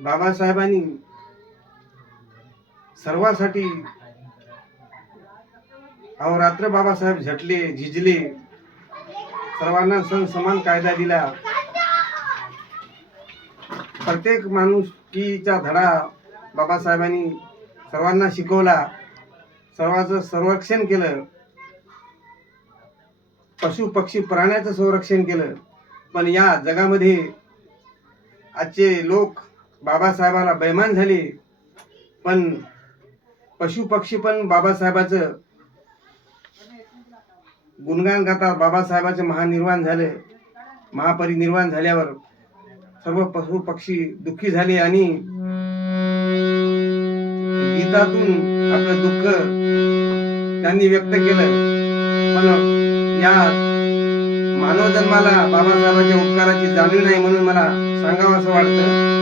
बाबासाहेबांनी सर्वांसाठी अहोरात्र बाबासाहेब झटले झिजले, सर्वांना समान कायदा दिला. प्रत्येक माणुसकीचा धडा बाबासाहेबांनी सर्वांना शिकवला. सर्वांचं संरक्षण केलं, पशु पक्षी प्राण्याचं संरक्षण केलं. पण या जगामध्ये आजचे लोक बाबासाहेबाला बेईमान झाले. पण पशु पक्षी पण बाबासाहेबाचं गुणगान गातात. बाबासाहेबाचं महानिर्वाण झालं. महापरिनिर्वाण झाल्यावर सर्व पशु पक्षी दुःखी झाले आणि गीतातून आपलं दुःख त्यांनी व्यक्त केलं. पण या मानव जन्माला बाबासाहेबांच्या उपकाराची जाणीव नाही, म्हणून मला सांगावं असं वाटतं.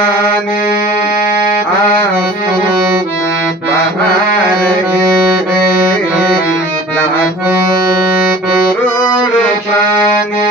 पानी आंसू बहा रहे लाखों करोड़ पानी